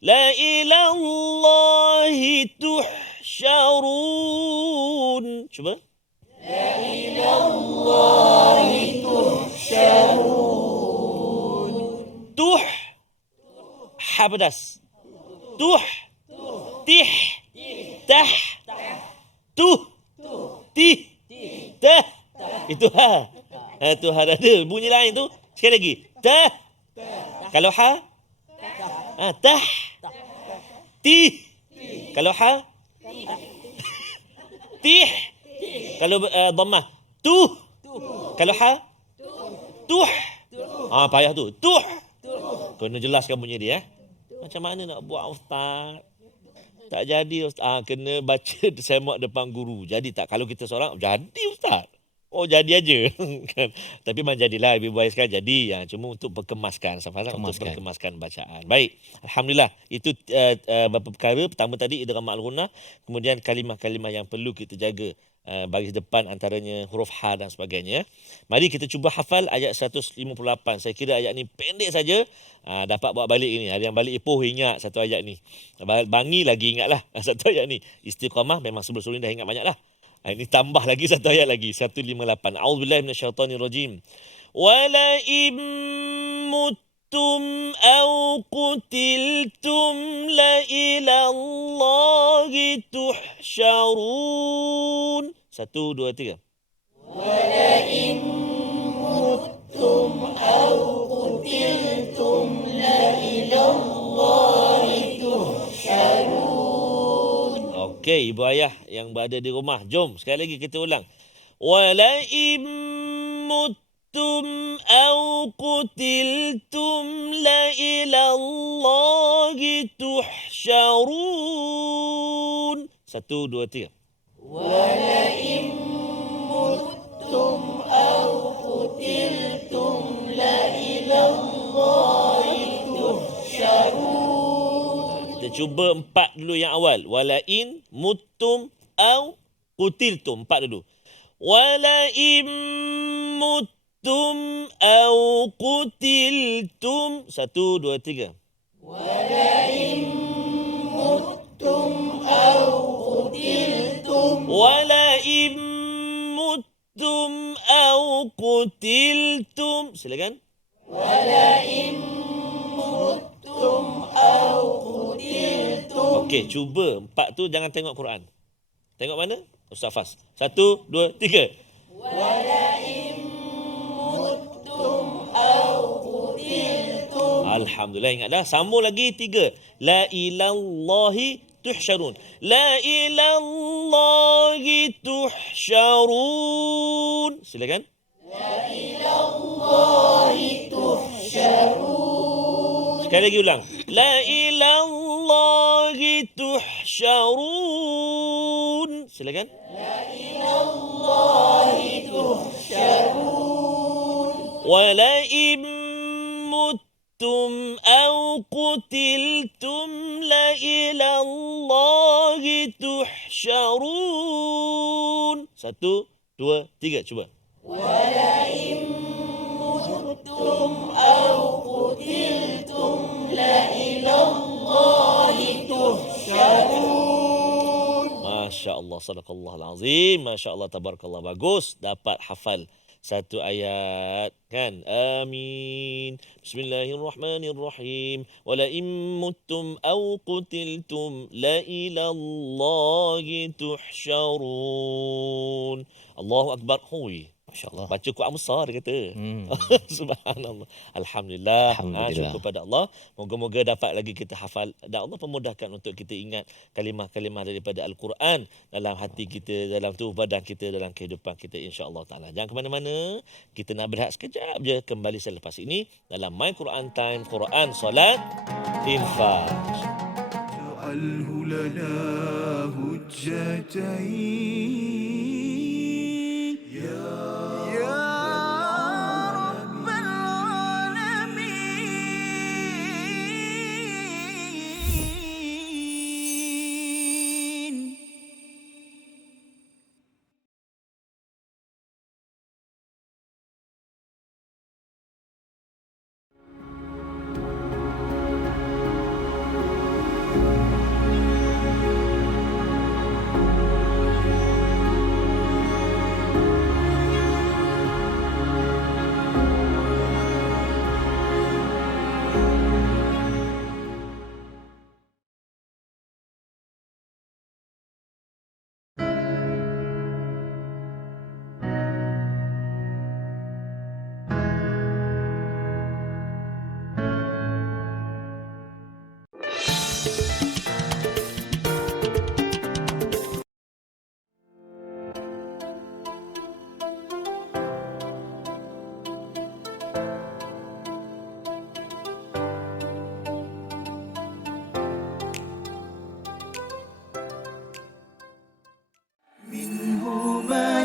La ilallahi tuhsyarun. Cuba. La ilallahi tuhsyarun. Pedas. Tih. Tah. Tih. Tah. Itu ha. Itu ha ada. Bunyi lain tu. Sekali lagi. Tah. Kalau ha. Tah. Tih. Kalau ha. Tih. Kalau dhammah. Kalau ha. Payah tu. Kena jelaskan bunyi dia. Macam mana nak buat Ustaz? Tak jadi Ustaz. Kena baca semak depan guru. Jadi tak? Kalau kita seorang, jadi Ustaz. Jadi aja. Tapi memang jadilah. Lebih baik sekali jadi. Cuma untuk perkemaskan. Untuk perkemaskan bacaan. Baik. Alhamdulillah. Itu beberapa perkara. Pertama tadi idgham ma'al-ghunnah. Kemudian kalimah-kalimah yang perlu kita jaga. Baris depan antaranya huruf ha dan sebagainya. Mari kita cuba hafal ayat 158. Saya kira ayat ni pendek saja. Dapat buat balik ini. Ada yang balik Ipoh ingat satu ayat ni. Bangi lagi ingatlah satu ayat ni. Istiqamah memang sebelum-sebelum ni dah ingat banyak lah. Ini tambah lagi satu ayat lagi. 158. A'udzubillahi minasyaitonirrajim. Wala immutum au qutiltum la ilallahi tuhsyarun. 1, 2, 3. Wala immutum au qutiltum la ilallahi tuhsyarun. Okey, ibu ayah yang berada di rumah, jom sekali lagi kita ulang. Wala immutum au qutiltum la ilallahi tuhsyarun. 1, 2, 3. Wala immutum au qutiltum la ilallahi tuhsyarun. Kita cuba 4 dulu yang awal. Wala in mutum au qutiltum. 4 dulu. Wala in mutum au qutiltum. 1, 2, 3. Wala in mutum au qutiltum. Wala in mutum au qutiltum. Silakan. Wala in mutum au qutiltum. Okey, cuba 4 tu jangan tengok Quran. Tengok mana? Ustaz Fas. 1, 2, 3. Wala in mutum au qutiltum. Alhamdulillah, ingat dah. Sambung lagi 3. La ilallahi tuhsyarun. La ilallahi tuhsyarun. Silakan. La ilallahi tuhsyarun. Sekali lagi ulang. La ilallahi tuhsyarun. Silakan. ولئن متم أو قتلتم لإلى الله تحشرون. 1, 2, 3 cuba. Masya Allah, sadaqallah al-azim. Masya Allah, tabarakallah. Bagus, dapat hafal satu ayat kan. Amin. Bismillahirrahmanirrahim. Wala in muttum aw qutiltum la ilallahi tuhsyarun. Allahu akbar. Hui. Masya-Allah. Baca Quran besar dia kata. Subhanallah. Alhamdulillah. Alhamdulillah. Syukur pada Allah. Moga-moga dapat lagi kita hafal dan Allah pemudahkan untuk kita ingat kalimah-kalimah daripada Al-Quran dalam hati kita, dalam tubuh badan kita, dalam kehidupan kita, insya-Allah taala. Jangan ke mana-mana. Kita nak berehat sekejap je, kembali selepas ini dalam My Quran Time, Quran, Salat, Infak. جعله لنا هجتين يا رب العالمين.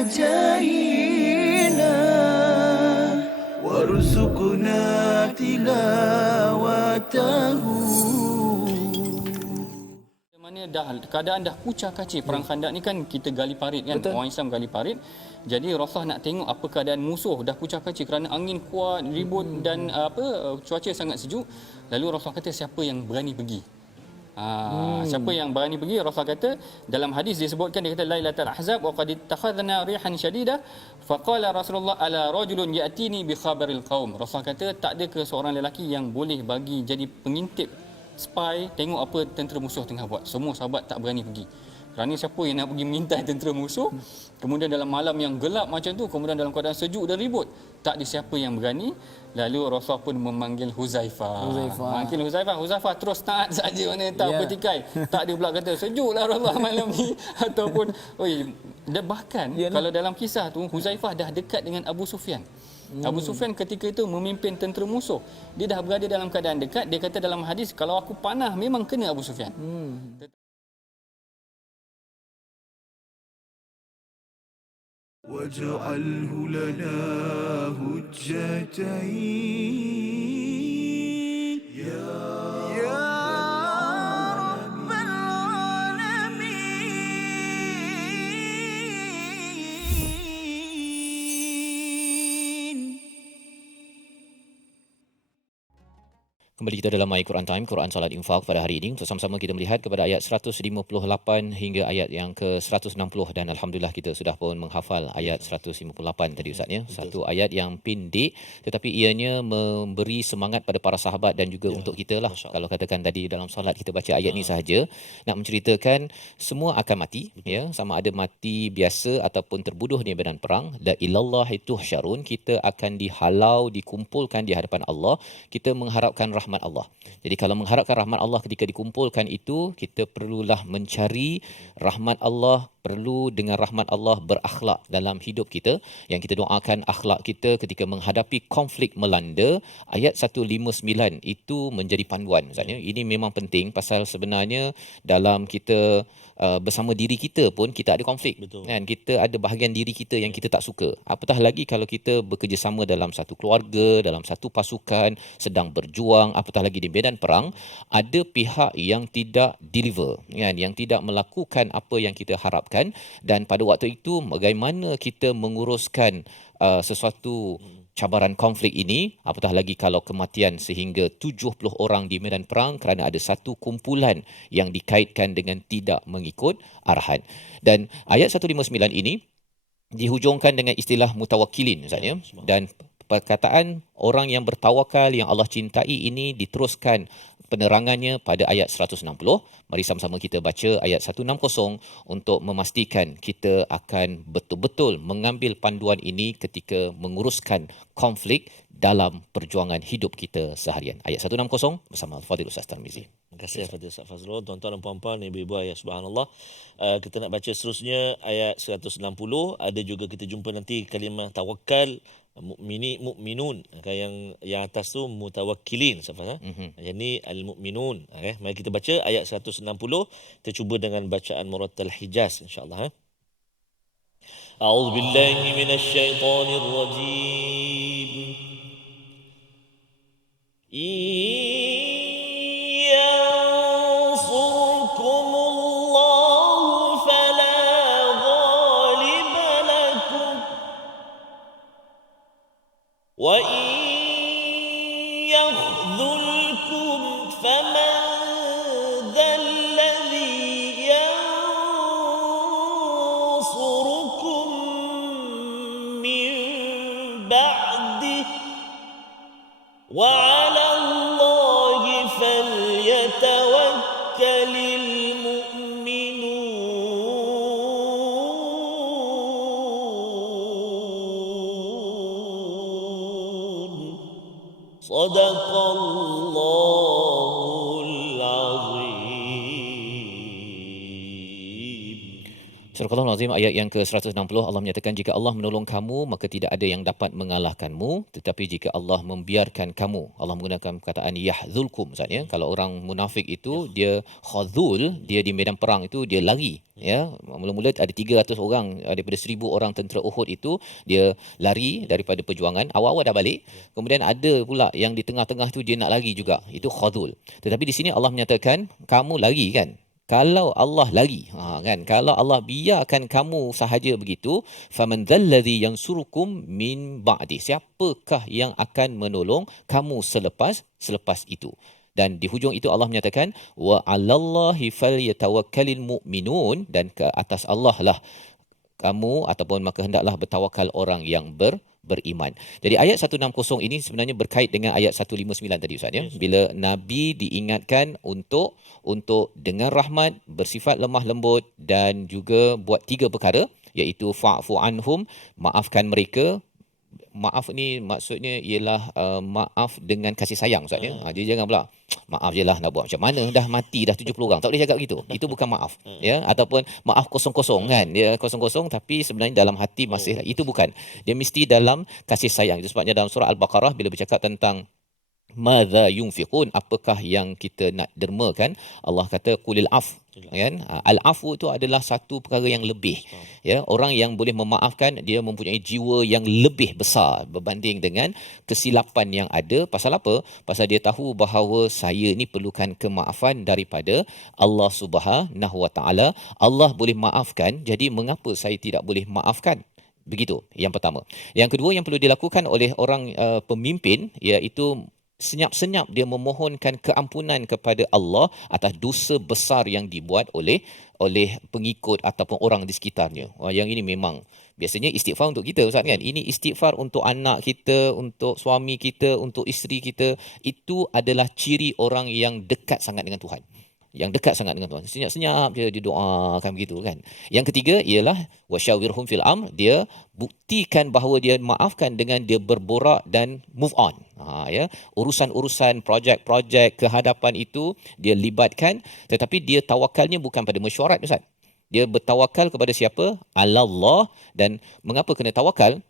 جاهينا وارزقنا تلاوته. Mana dah keadaan dah kucar kacir perang Khandak ni kan, kita gali parit kan. Betul. Orang Islam gali parit. Jadi Rasulullah nak tengok apa keadaan musuh, dah kucar kacir kerana angin kuat, ribut dan cuaca sangat sejuk. Lalu Rasulullah kata siapa yang berani pergi? Siapa yang berani pergi? Rasulullah kata dalam hadis disebutkan, dia kata Lailatul Ahzab wa qad ittakhadna rihan shadida faqala Rasulullah ala rajulun yatini bi khabaril qaum. Rasulullah kata tak ada ke seorang lelaki yang boleh bagi jadi pengintip, spy, tengok apa tentera musuh tengah buat. Semua sahabat tak berani pergi. Kerana siapa yang nak pergi mengintai tentera musuh, kemudian dalam malam yang gelap macam tu, kemudian dalam keadaan sejuk dan ribut, tak ada siapa yang berani. Lalu Rasulullah pun memanggil Huzaifah. Manggil Huzaifah. Huzaifah terus taat saja, mana tak bertikai. Tak ada pula kata sejuklah Rasulullah malam ni ataupun dan bahkan kalau dalam kisah tu Huzaifah dah dekat dengan Abu Sufyan. Abu Sufyan ketika itu memimpin tentera musuh. Dia dah berada dalam keadaan dekat. Dia kata dalam hadis, kalau aku panah memang kena Abu Sufyan. واجعله لنا هجتين يا رب العالمين. Kembali kita dalam My Quran Time, Quran Salat Infak pada hari ini. Untuk sama-sama kita melihat kepada ayat 158 hingga ayat yang ke-160 dan Alhamdulillah kita sudah pun menghafal ayat 158 tadi Ustaz ya. Satu ayat yang pendek tetapi ianya memberi semangat pada para sahabat dan juga untuk kita lah. Kalau katakan tadi dalam solat kita baca ayat ni sahaja, nak menceritakan semua akan mati ya, sama ada mati biasa ataupun terbunuh di medan perang. La ilallahi tuhsyarun, kita akan dihalau, dikumpulkan di hadapan Allah. Kita mengharapkan rahmat rahmat Allah. Jadi kalau mengharapkan rahmat Allah ketika dikumpulkan itu, kita perlulah mencari rahmat Allah, perlu dengan rahmat Allah berakhlak dalam hidup kita. Yang kita doakan akhlak kita ketika menghadapi konflik melanda. Ayat 159 itu menjadi panduan. Maksudnya ini memang penting pasal sebenarnya dalam kita bersama diri kita pun kita ada konflik. Betul. Kan, kita ada bahagian diri kita yang kita tak suka. Apatah lagi kalau kita bekerjasama dalam satu keluarga, dalam satu pasukan, sedang berjuang, apatah lagi di medan perang, ada pihak yang tidak deliver, kan, yang tidak melakukan apa yang kita harapkan. Dan pada waktu itu bagaimana kita menguruskan sesuatu cabaran konflik ini, apatah lagi kalau kematian sehingga 70 orang di medan perang kerana ada satu kumpulan yang dikaitkan dengan tidak mengikut arahan. Dan ayat 159 ini dihujungkan dengan istilah mutawakkilin, Ustaz, ya. Dan perkataan orang yang bertawakal yang Allah cintai ini diteruskan penerangannya pada ayat 160. Mari sama-sama kita baca ayat 160 untuk memastikan kita akan betul-betul mengambil panduan ini ketika menguruskan konflik dalam perjuangan hidup kita seharian. Ayat 160 bersama Al-Fadhil Ustaz Tarmizi. Terima kasih kepada Ustaz Fazrul. Tuan-tuan dan puan-puan, ibu-ibu ayat subhanallah. Kita nak baca seterusnya ayat 160. Ada juga kita jumpa nanti kalimah tawakal, mukminun, yang atas tu mutawakkilin, Safa. Yang ni al-mukminun. Mari kita baca ayat 160. Kita cuba dengan bacaan Murattal Hijaz insya-Allah. A'udzu billahi minasyaitonir rajim. Yansurkumullahu fala ghaliba lakum wa in yakhdhulkum faman dhalladhi yansurukum min ba'dihi wa 'ala Allahi falyatawakkalil mu'minun. Sadaqallahul azim. Surah Al-Azim ayat yang ke-160, Allah menyatakan jika Allah menolong kamu maka tidak ada yang dapat mengalahkanmu, tetapi jika Allah membiarkan kamu, Allah menggunakan perkataan yahzulkum, maksudnya kalau orang munafik itu dia khazul, dia di medan perang itu dia lari, ya. Mula-mula ada 300 orang daripada 1000 orang tentera Uhud itu dia lari daripada perjuangan, awal-awal dah balik. Kemudian ada pula yang di tengah-tengah tu dia nak lari juga, itu khazul. Tetapi di sini Allah menyatakan kamu lari kan. Kalau Allah lari, kan, kalau Allah biarkan kamu sahaja begitu, faman dzalladzi yansurukum min ba'di, siapakah yang akan menolong kamu selepas itu. Dan di hujung itu Allah menyatakan wa 'alallahi falyatawakkalul mu'minun, dan ke atas Allah lah kamu ataupun maka hendaklah bertawakal orang yang beriman. Jadi ayat 160 ini sebenarnya berkait dengan ayat 159 tadi, Ustaz, ya. Bila Nabi diingatkan untuk dengan rahmat, bersifat lemah lembut dan juga buat 3 perkara, iaitu fa'fu anhum, maafkan mereka. Maaf ni maksudnya ialah maaf dengan kasih sayang, Ustaz, ya. Jadi jangan pula maaf je lah, nak buat macam mana, dah mati dah 70 orang, tak boleh cakap begitu. Itu bukan maaf, ya. Ataupun maaf kosong-kosong, kan, dia kosong-kosong tapi sebenarnya dalam hati masih, itu bukan. Dia mesti dalam kasih sayang. Itu sebabnya dalam surah Al-Baqarah bila bercakap tentang madza yunfiqun, apakah yang kita nak dermakan, Allah kata qulil af, kan. Al-afu itu adalah satu perkara yang lebih, ya. Orang yang boleh memaafkan dia mempunyai jiwa yang lebih besar berbanding dengan kesilapan yang ada. Pasal apa? Pasal dia tahu bahawa saya ni perlukan kemaafan daripada Allah Subhanahu Wa Taala. Allah boleh maafkan, jadi mengapa saya tidak boleh maafkan? Begitu yang pertama. Yang kedua yang perlu dilakukan oleh orang pemimpin, iaitu senyap-senyap dia memohonkan keampunan kepada Allah atas dosa besar yang dibuat oleh pengikut ataupun orang di sekitarnya. Yang ini memang biasanya istighfar untuk kita, Ustaz, kan. Ini istighfar untuk anak kita, untuk suami kita, untuk isteri kita. Itu adalah ciri orang yang dekat sangat dengan Tuhan. yang dekat sangat dengan Tuhan. Senyap-senyap je dia doakan begitu kan. Yang ketiga ialah wasyawirhum fil amr, dia buktikan bahawa dia maafkan dengan dia berborak dan move on. Ya, urusan-urusan projek-projek kehadapan itu dia libatkan, tetapi dia tawakalnya bukan pada mesyuarat Ustaz. Dia bertawakal kepada siapa? Allah. Dan mengapa kena tawakal?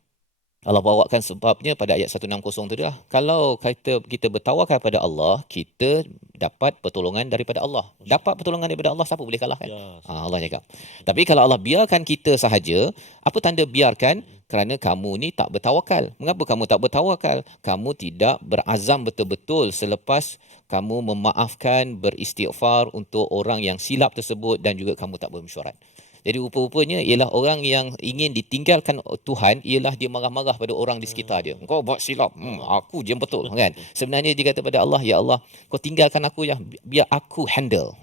Allah bawakan sebabnya pada ayat 160 tu dah. Kalau kita bertawakal pada Allah, kita dapat pertolongan daripada Allah. Dapat pertolongan daripada Allah, siapa boleh kalahkan? Ya, Allah cakap. Tapi kalau Allah biarkan kita sahaja, apa tanda biarkan? Kerana kamu ni tak bertawakal. Mengapa kamu tak bertawakal? Kamu tidak berazam betul-betul selepas kamu memaafkan, beristighfar untuk orang yang silap tersebut dan juga kamu tak bermesyuarat. Jadi rupa-rupanya ialah orang yang ingin ditinggalkan Tuhan, ialah dia marah-marah pada orang di sekitar dia. Kau buat silap, aku je yang betul kan. Sebenarnya dia kata pada Allah, ya Allah, kau tinggalkan aku ya, biar aku handle.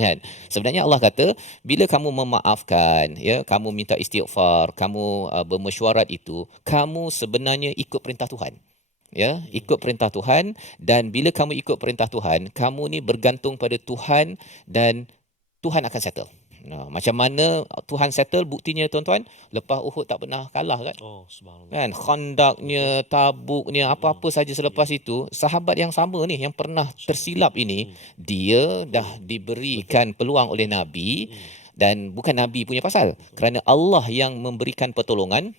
Kan. Sebenarnya Allah kata, bila kamu memaafkan, ya, kamu minta istighfar, kamu bermesyuarat itu, kamu sebenarnya ikut perintah Tuhan. Ya, ikut perintah Tuhan, dan bila kamu ikut perintah Tuhan, kamu ni bergantung pada Tuhan dan Tuhan akan settle. Nah, macam mana Tuhan settle buktinya tuan-tuan? Lepas Uhud tak pernah kalah kan? Oh, subhanallah. Kan, Khandaknya, Tabuknya, apa-apa saja selepas itu, sahabat yang sama ni yang pernah tersilap ini, dia dah diberikan peluang oleh Nabi, dan bukan Nabi punya pasal, kerana Allah yang memberikan pertolongan.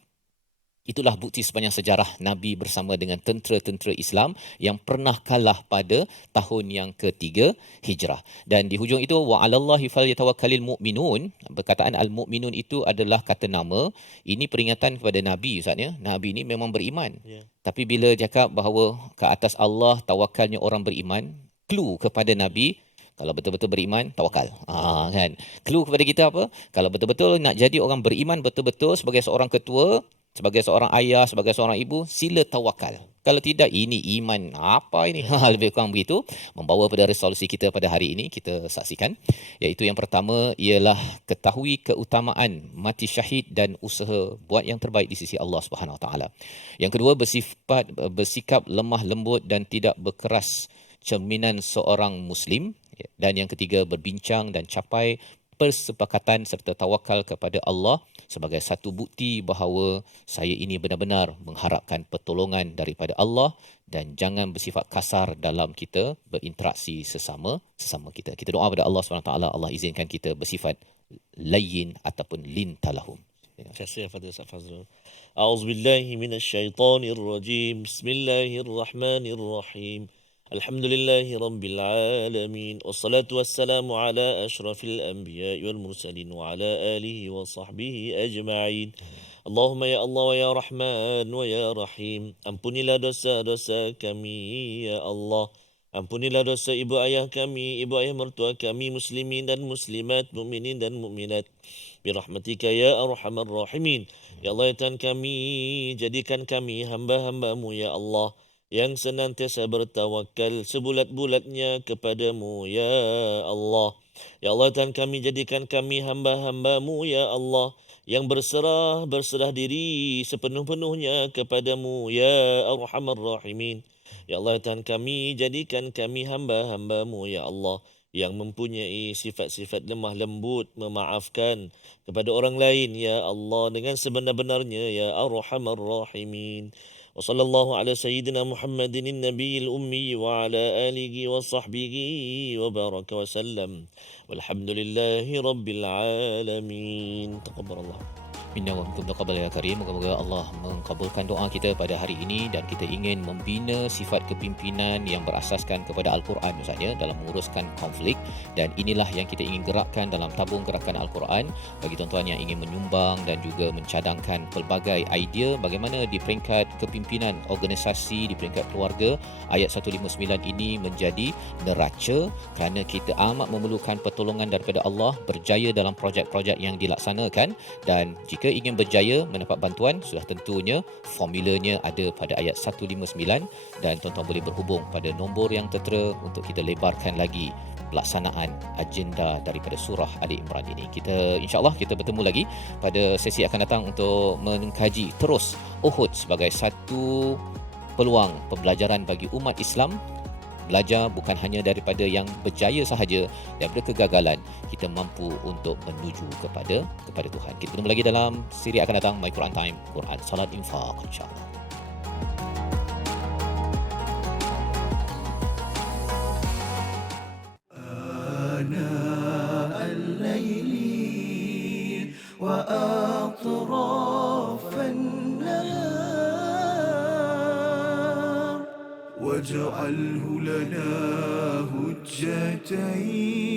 Itulah bukti sepanjang sejarah Nabi bersama dengan tentera-tentera Islam yang pernah kalah pada tahun yang ketiga Hijrah. Dan di hujung itu, wa 'alallahi falyatawakkalul mu'minun. Perkataan al-mu'minun itu adalah kata nama. Ini peringatan kepada Nabi Ustaz ya. Nabi ini memang beriman. Ya. Tapi bila cakap bahawa ke atas Allah tawakalnya orang beriman, clue kepada Nabi, kalau betul-betul beriman, tawakal. Kan? Clue kepada kita apa? Kalau betul-betul nak jadi orang beriman betul-betul sebagai seorang ketua, sebagai seorang ayah, sebagai seorang ibu, sila tawakal. Kalau tidak, ini iman apa ini? Lebih kurang begitu. Membawa pada resolusi kita pada hari ini, kita saksikan. Iaitu yang pertama ialah ketahui keutamaan mati syahid dan usaha buat yang terbaik di sisi Allah Subhanahu Wa Taala. Yang kedua, bersikap lemah lembut dan tidak berkeras, cerminan seorang Muslim. Dan yang ketiga, berbincang dan capai persepakatan serta tawakal kepada Allah sebagai satu bukti bahawa saya ini benar-benar mengharapkan pertolongan daripada Allah, dan jangan bersifat kasar dalam kita berinteraksi sesama kita. Kita doa pada Allah SWT, Allah izinkan kita bersifat layyin ataupun lintalahum. Terima kasih kepada Ustaz Fazrul. A'udzubillahi minasyaitonirrajim. Bismillahirrahmanirrahim. Alhamdulillahi Rabbil Alamin. Wassalatu wassalamu ala ashrafil anbiya wal mursalin wa ala alihi wa sahbihi ajma'in. Allahumma ya Allah wa ya Rahman wa ya Rahim. Ampunilah dosa-dosa kami ya Allah. Ampunilah dosa ibu ayah kami, ibu ayah mertua kami, muslimin dan muslimat, mukminin dan mukminat. Birahmatika ya arhamar rahimin. Ya Allah ya Tuhan kami, jadikan kami hamba-hambamu ya Allah, yang senantiasa bertawakal sebulat-bulatnya kepadamu ya Allah. Ya Allah Tuhan kami, jadikan kami hamba-hambamu ya Allah, yang berserah diri sepenuh-penuhnya kepadamu ya Arhamar Rahimin. Ya Allah Tuhan kami, jadikan kami hamba-hambamu ya Allah, yang mempunyai sifat-sifat lemah lembut, memaafkan kepada orang lain ya Allah dengan sebenar-benarnya ya Arhamar Rahimin. وصلى الله على سيدنا محمد النبي الأمي وعلى آله وصحبه وبارك وسلم والحمد لله رب العالمين. تقبل الله. Minna wa minkum taqabbal ya karim. Moga-moga Allah mengabulkan doa kita pada hari ini, dan kita ingin membina sifat kepimpinan yang berasaskan kepada Al-Quran Ustaz ya, dalam menguruskan konflik, dan inilah yang kita ingin gerakkan dalam tabung gerakan Al-Quran bagi tuan-tuan yang ingin menyumbang dan juga mencadangkan pelbagai idea bagaimana di peringkat kepimpinan organisasi, di peringkat keluarga, ayat 159 ini menjadi neraca, kerana kita amat memerlukan pertolongan daripada Allah berjaya dalam projek-projek yang dilaksanakan. Dan jika ingin berjaya mendapat bantuan, sudah tentunya formulanya ada pada ayat 159, dan tuan-tuan boleh berhubung pada nombor yang tertera untuk kita lebarkan lagi pelaksanaan agenda daripada surah Ali Imran ini. Kita insya-Allah kita bertemu lagi pada sesi akan datang untuk mengkaji terus Uhud sebagai satu peluang pembelajaran bagi umat Islam Belajar bukan hanya daripada yang berjaya sahaja, daripada kegagalan kita mampu untuk menuju kepada Tuhan. Kita bertemu lagi dalam siri akan datang, My Quran Time, Quran Salat Infaq, insya-Allah. آناء الليل وأطراف النهار واجعله لنا هجتين